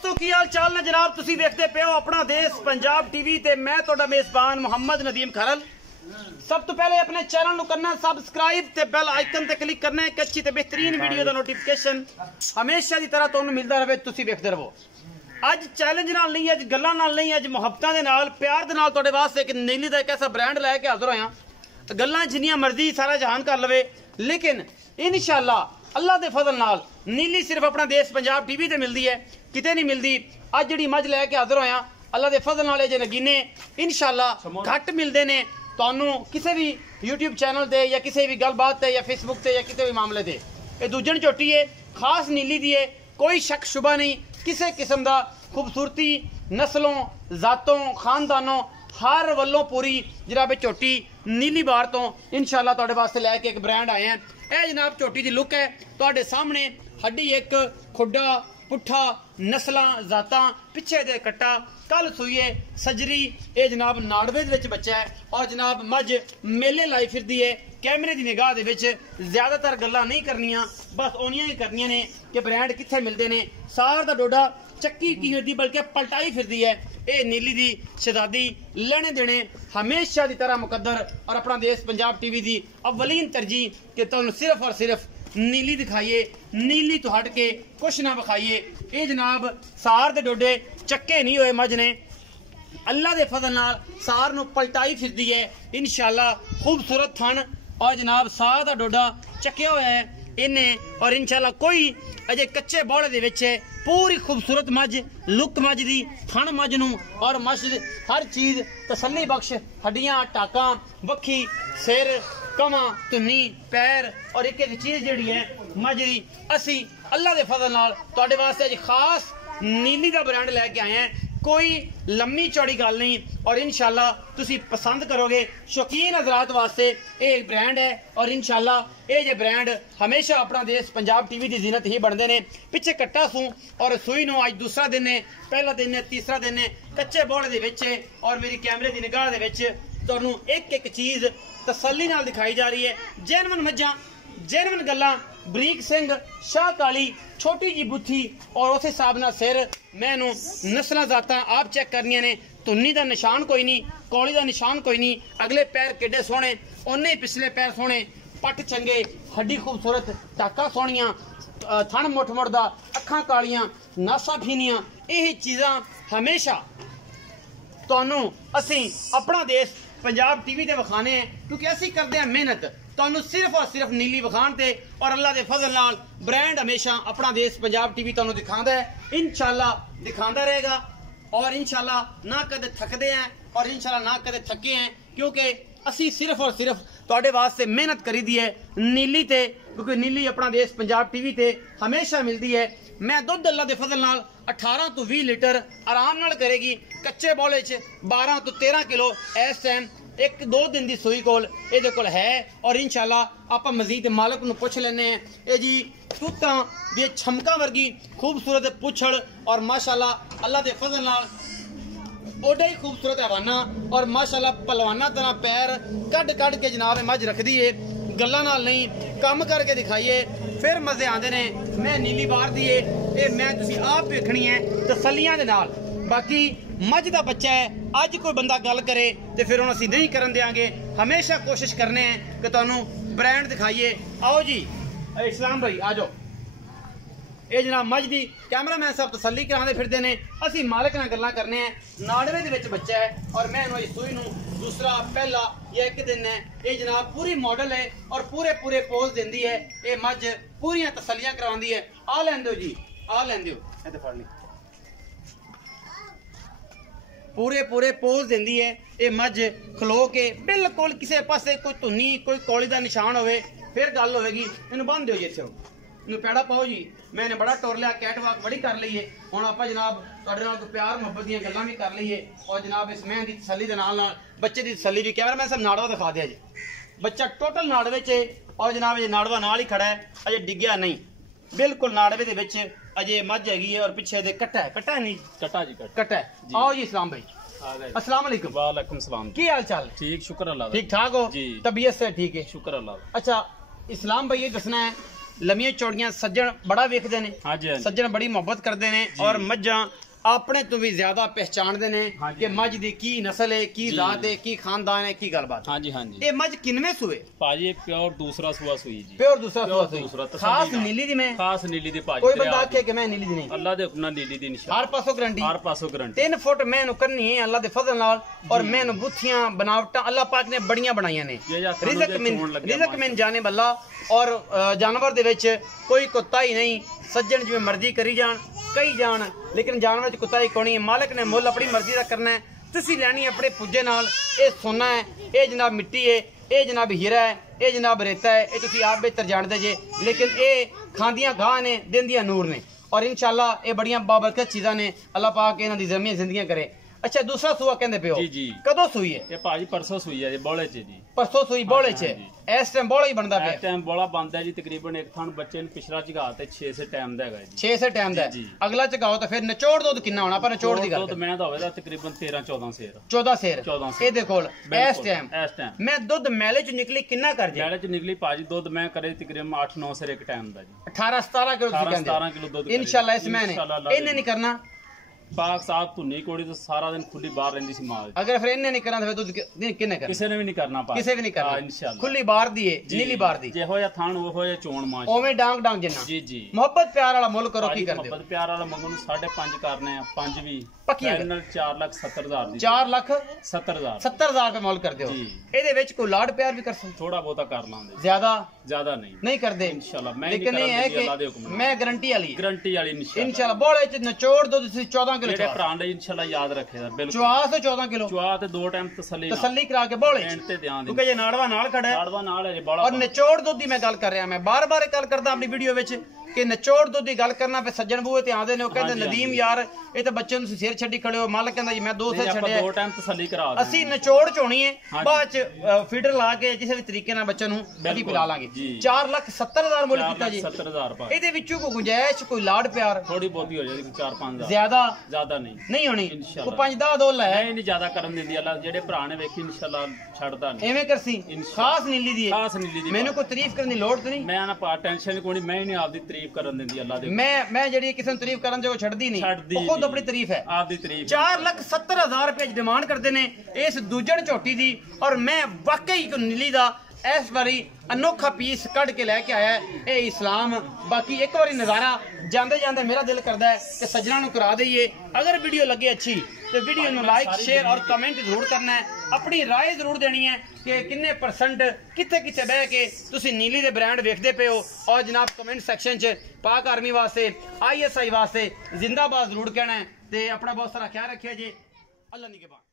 दोस्तों की हाल चाल ने जनाब तुसी देखते पे हो अपना देश पंजाब टीवी ते मैं तोड़ा मेजबान मोहम्मद नदीम खरल। सब तो पहले अपने चैनल नु करना सबसक्राइब ते बेल आइकन ते क्लिक करना है कि अच्छी ते बेहतरीन वीडियो दा नोटिफिकेशन हमेशा की तरह तुहानू मिलता रहे तुसी देखते रहो। अज चैलेंज नाल नहीं अज गल्लां नाल नहीं अज मुहब्बतां दे नाल प्यार दे नाल तुहाडे वास्ते एक नीली दा एक ऐसा ब्रांड लैके हाज़र होया। गल्लां जिन्नियां मर्जी सारा जहान कर लवे लेकिन इंशाअल्लाह अल्लाह के फजल नाल नीली सिर्फ अपना देश पंजाब टीवी ते मिलती है, किते नहीं मिलती। अज जिहड़ी मझ लैके हाज़र होया अल्लाह के फजल नाल जे नगीने इंशाअल्लाह घट मिलते ने तुहानू किसी भी यूट्यूब चैनल ते या किसी भी गलबात ते या फेसबुक ते या किसी भी मामले ते। ये दूजन झोटी है खास नीली दी है, कोई शक शुबा नहीं किसी किस्म का खूबसूरती नस्लों जातों खानदानों हर वालों पूरी जनाब झोटी नीली बार तो इंशाअल्लाह तुहाडे वास्ते लैके एक ब्रांड आए हैं। यह जनाब झोटी की लुक है तुहाडे सामने, हड्डी एक खुडा पुट्ठा नस्लां जातां पिछे दे कट्टा कल सूइए सजरी। ये जनाब नाड़वे दे विच बच्चा है और जनाब मझ मेले लाई फिरदी है। कैमरे की निगाह दे विच ज़्यादातर गल्लां नहीं करनियां, बस उन्नियां ही करनियां ने कि ब्रांड कित्थे मिलदे ने। सार दा डोडा चक्की की फिरदी बल्कि पलटाई फिरदी है। ये नीली दी शहजादी लेने देने हमेशा की तरह मुकद्दर और अपना देश पंजाब टीवी की अव्वलीन तरजीह कि तुहानू सिर्फ और सिर्फ नीली दिखाइए, नीली तो हट के कुछ ना विखाइए। ये जनाब सार दे डोडे चक्के नहीं हुए मझ ने अल्लाह के फजल नाल सार नू पलटाई फिरदी है इंशाअल्लाह। खूबसूरत थन और जनाब सार दा डोडा चक्या हुआ है इन्हें और इंशाअल्लाह कोई अजे कच्चे बौड़े दे विच पूरी खूबसूरत मझ लुक मझ दी थन मझ नू और मझ हर चीज़ तसल्ली बख्श हड्डियां टाका वक्खी सिर कमा धुन्नी पैर और एक एक चीज़ जिहड़ी है मझ दी असी अल्लाह के फजल नाल तुहाडे वास्ते अज खास नीली का ब्रांड लैके आए हैं। कोई लम्मी चौड़ी गल नहीं और इंशाअल्लाह तुसी पसंद करोगे। शौकीन हजरात वास्ते ये ब्रांड है और इंशाअल्लाह ये जे ब्रांड हमेशा अपना देश पंजाब टीवी की जीनत ही बनते हैं। पिछे कट्टा सूं और सुई नू अज दूसरा दिन है, पहला दिन है, तीसरा दिन है, कच्चे बौड़े दे विच और मेरी कैमरे की निगाह दे विच तुहानू एक एक चीज़ तसल्ली नाल दिखाई जा रही है। जेनवन मज्जां जेनवन गल्लां बरीक सिंह शाह काली छोटी जी बुथी और उस हिसाब नाल सिर मैनू नस्लां जातां आप चेक करनियां ने। धुन्नी का निशान कोई नहीं, कौली का निशान कोई नहीं, अगले पैर किड्डे सोहने उन्ने पिछले पैर सोहने, पट चंगे हड्डी खूबसूरत टाका सोहणियां थन मुठ मुड़दा अखां कालियां नासा फीनियां। यही चीज़ां हमेशा तुहानू असीं अपना देश पंजाब टीवी ते विखाने हैं क्योंकि असी करते हैं मेहनत तुहानू सिर्फ और सिर्फ नीली विखाण ते और अल्लाह के फजल नाल ब्रांड हमेशा अपना देश पंजाब टीवी तुहानू दिखांदा है। इंशाअल्लाह दिखांदा रहेगा और इंशाअल्लाह ना कदे थकदे हैं और इंशाअल्लाह ना कदे थके हैं क्योंकि असी सिर्फ और सिर्फ तुहाडे वास्ते मेहनत करी दी है नीली ते क्योंकि नीली अपना देश पंजाब टीवी ते हमेशा मिलती है। मैं दुध अल्लाह के फजल नाल 18 तो 20 लीटर आराम नाल करेगी। कच्चे बौले च 12 तो 13 किलो इस टाइम एक दो दिन की सूई कोल ये कोल है और इंशाअल्लाह आप मजीद मालक नू पुछ लेने हैं। ये जी तूतां दी छमका वर्गी खूबसूरत पुछड़ और माशाअल्लाह अल्लाह के फजल नाल ओडा ही खूबसूरत हैवाना और माशाअल्लाह पलवाना तरह पैर कड़ कड़ के जनाब मझ रख दी है। गल्लां नाल नहीं कम करके दिखाइए फिर मजे आते ने। मैं नीली बार दी है मैं तुसी आप देखनी है तसलियां दे नाल। बाकी मझ का बच्चा है अज कोई बंदा गल करे तो फिर हम असी नहीं करन देंगे। हमेशा कोशिश करने हैं कि तुहानू ब्रांड दिखाइए। आओ जी इस्लाम भाई आ जाओ। ये जनाब मझ दी कैमरामैन साहब तसल्ली कराते फिरते हैं, असी मालिक नाल गल्लां करने हैं। नाड़वे दे विच बच्चा है और मैं सूई नू दूसरा पहला या एक दिन है। ये जनाब पूरी मॉडल है और पूरे पूरे पोज देंदी है। ये मझ पूरियां तसल्लियां करवांदी है। आ लैन दो जी आ लैन दो इत्थे फड़ ली पूरे पूरे पोज देंदी है। ये मझ खलो के बिल्कुल किसी पासे कोई धुन्नी कोई कौली का निशान होवे फिर गल होगी। इन्हू बन दो जी इत्थे पैड़ा पाओ जी। मैंने बड़ा टुर लिया कैट वॉक बड़ी कर ली है। हुण आपां जनाब तुहाडे नाल प्यार मुहब्बत दीयां गल्लां भी कर लईए और जनाब इस मैन की तसल्ली दे नाल बच्चे की तसल्ली भी। कैमरा मैं सब नाड़वा दिखा दिया जी। बच्चा टोटल नाड़वे च और जनाब ये नाड़वा नाल ही खड़ा है अजे डिग्गिया नहीं बिल्कुल नाड़वे दे विच अजे मझ हैगी है और पिछे दे कट्टा है। कट्टा है नहीं कट्टा जी कट्टा है। आओ जी इस्लाम भाई अस्सलाम वालेकुम। वालेकुम सलाम। की हाल चाल? ठीक शुक्र अल्लाह। ठीक ठाक हो जी? तबीयत से ठीक है? शुक्र अल्लाह। अच्छा इस्लाम भाई ये दसना है लम्मियां चौड़ियां सज्जन बड़ा वेखदे ने, सज्जन बड़ी मुहब्बत करते हैं और मज्जां अपने तो भी ज्यादा पहचानते ने कि मझ दी की नस्ल है, की जात है, की खानदान है, की गलबात। हाँ जी हाँ जी। ये मझ किनवे सूए भाजी? प्योर दूसरा सूआ सूई जी। प्योर दूसरा सूआ सूई। खास नीली दी मैं, खास नीली दी भाजी। कोई बंदा आखे कि मैं नीली दी नहीं, अल्लाह दे हुक्म नाल नीली दी निशान। हर पासों गारंटी, हर पासों गारंटी। 3 फुट मैनू करनी है अल्लाह दे फजल नाल और मैनू बुथियां बनावटां अल्लाह पाक ने बड़ियां बनाईयां ने। रिज़्क मिन जाने बल्ला और जानवर दे विच कोई कोताही नहीं। सज्जन जिवें मर्जी करी जान, कई जान, लेकिन जानवर च कोताही कोनी है। मालिक ने मुल अपनी मर्जी का करना है। तुसी लैनी अपने पुज्जे नाल। ये सोना है, ये जनाब मिट्टी है, ये जनाब हीरा है, ये जनाब रेता है, ये तुसी आप बेहतर जानते जे। लेकिन ये खांदियां घाह ने, देंदियां नूर ने और इंशाल्लाह ये बड़ियां बाबरकत चीज़ां ने। अल्लाह पाक इन्हां दी ज़मीन जिंदगियां करे। अच्छा दूसरा सूआ कहंदे पे हो जी जी, कदों सूई है? ये भाजी परसों सूई है जी, बोले च जी। परसों सूई बोले च। इस टाइम बोला ही बनदा पे? इस टाइम बोला बनदा है जी। तकरीबन एक थान बच्चे ने पिछला चगा ते 6 से टाइम दा है जी। 6 से टाइम दा है। अगला चगाओ तो फिर निचोड़ दुध कितना होना? पर निचोड़ दी गल दुध मैं दा होवेगा तकरीबन 13-14 सेर। 14 सेर ए दे कोल इस टाइम मैं दुध मेले च निकली कितना कर जे? मेले च निकली भाजी दुध मैं करे तकरीबन 8-9 सेर एक टाइम दा जी। 18-17 किलो तुसी कहंदे? 17 किलो दुध इंशाल्लाह इस महीने इन्ने नहीं करना। पाक साहब धुनी कोड़ी तो सारा दिन खुली बाहर रहंदी सी माल। अगर फिर इन्ने नहीं करना तो दुध किन्ने करना? किसी ने भी नहीं करना पाक, किसी भी नहीं करना इंशाल्लाह। खुली बाहर दी है, नीली बाहर दी। जे होया थान वो होया चोण मां ओवें डांग डांग जिन्ना। जी जी। मोहब्बत प्यार वाला मुल करो की कर दे? मोहब्बत प्यार वाला मंगन 5.5 करने हैं, 5 भी पक्कियां फाइनल 4,70,000 दी। 4,70,000 रुपए मुल कर दियो। ਇਹਦੇ ਵਿੱਚ ਕੋਈ ਲਾਡ ਪਿਆਰ ਵੀ ਕਰ ਸਕਦੇ? थोड़ा बहुता कर लांगे, ज्यादा नहीं नहीं कर दे इंशाल्लाह। मैं लेकिन ये है कि मैं गारंटी वाली इंशाल्लाह। बोले च निचोड़ दो 14 किलो जेड़े भरा ने इंशाल्लाह याद रखेगा। बिल्कुल चवा से 14 किलो चवा ते 2 टाइम तसल्ली करा के बोले ते ध्यान दे, क्योंकि ये नाड़वा नाल खड़ा है। नाड़वा नाल है बड़ा। और निचोड़ दुध दी मैं गल कर रहा, मैं बार-बार गल करदा अपनी वीडियो विच कि निचोड़ दुध दी गल करना पे सज्जन बूए ते आंदे ने। ਉਹ ਕਹਿੰਦੇ ਨਦੀਮ ਯਾਰ ਇਹ ਤਾਂ ਬੱਚੇ ਨੂੰ ਸਿਰ ਛੱਡੀ ਖੜੇ ਹੋ। ਮਾਲਕ ਕਹਿੰਦਾ ਜੀ ਮੈਂ 2 ਸਿਰ ਛੱਡਿਆ। 2 ਟਾਈਮ ਤਸੱਲੀ ਕਰਾ ਦੇ। ਅਸੀਂ ਨਿਚੋੜ ਚੋਣੀ ਹੈ, ਬਾਅਦ ਚ ਫੀਡਰ ਲਾ ਕੇ ਕਿਸੇ ਵੀ ਤਰੀਕੇ ਨਾਲ ਬੱਚੇ ਨੂੰ ਅਸੀਂ ਪਿਲਾ ਲਾਂਗੇ। 4,70,000 ਮੁੱਲ ਕੀਤਾ ਜੀ। 70,000 ਰੁਪਏ। ਇਹਦੇ ਵਿੱਚੋਂ ਕੋਈ ਗੁੰਜਾਇਸ਼, ਕੋਈ ਲਾੜ ਪਿਆਰ ਥੋੜੀ ਬਹੁਤੀ ਹੋ ਜਾਏਗੀ 4-5 ਜ਼ਿਆਦਾ ਨਹੀਂ ਹੋਣੀ। ਕੋਈ 5-10 ਡੋਲ ਹੈ ਨਹੀਂ ਜ਼ਿਆਦਾ ਕਰਨ ਦਿੰਦੀ ਅੱਲਾ। ਜਿਹੜੇ ਭਰਾ ਨੇ ਵੇਖੀ ਇੰਸ਼ਾਅੱਲਾ ਛੱਡਦਾ ਨਹੀਂ। ਐਵੇਂ ਕਰਸੀ ਖਾਸ ਨੀਲੀ ਦੀ ਖਾਸ ਨੀਲੀ ਦੀ। ਮੈਨੂੰ ਕੋਈ ਤਾਰੀਫ ਕਰਨ ਦੀ ਲੋੜ ਤੇ ਨਹੀਂ। ਮੈਂ ਨਾ ਪਾ ਟੈਨਸ਼ਨ ਕੋਈ ਨਹੀਂ। ਮੈਂ ਨਹੀਂ ਆਪਦੀ ਤਾਰੀਫ ਕਰਨ ਦਿੰਦੀ ਅੱਲਾ ਦੇ। ਮੈਂ ਜਿਹੜੀ ਕਿਸੇ ਨੂੰ ਤਾਰੀਫ ਕਰਨ ਜੋ ਛੱਡਦੀ ਨਹੀਂ, ਉਹ ਖੁਦ ਆਪਣੀ ਤਾਰੀਫ ਹੈ। ਆਪਦੀ ਤਾਰੀਫ। 4,70,000 ਰੁਪਏ ਡਿਮਾਂਡ ਕਰਦੇ ਨੇ ਇਸ ਦੂਜਣ ਝੋਟੀ ਦੀ। ਔਰ ਮੈਂ ਵਾਕਈ ਨੀਲੀ ਦਾ ਇਸ ਵਾਰੀ अनोखा पीस कट के लैके आया है ये इस्लाम। बाकी एक बार नज़ारा जाते जाते मेरा दिल करता है कि सज्जना नूं करा दईए। अगर वीडियो लगे अच्छी तो वीडियो नूं लाइक शेयर और कमेंट जरूर करना है। अपनी राय जरूर देनी है कि किन्ने परसेंट कित्थे कित्थे बह के तुसीं नीली दे ब्रांड वेखदे पे हो। और जनाब कमेंट सैक्शन च पाक आर्मी वास्ते ISI वास्ते जिंदाबाद जरूर कहना है। तो अपना बहुत सारा ख्याल रखिए जी। अल्लाह निगहबान।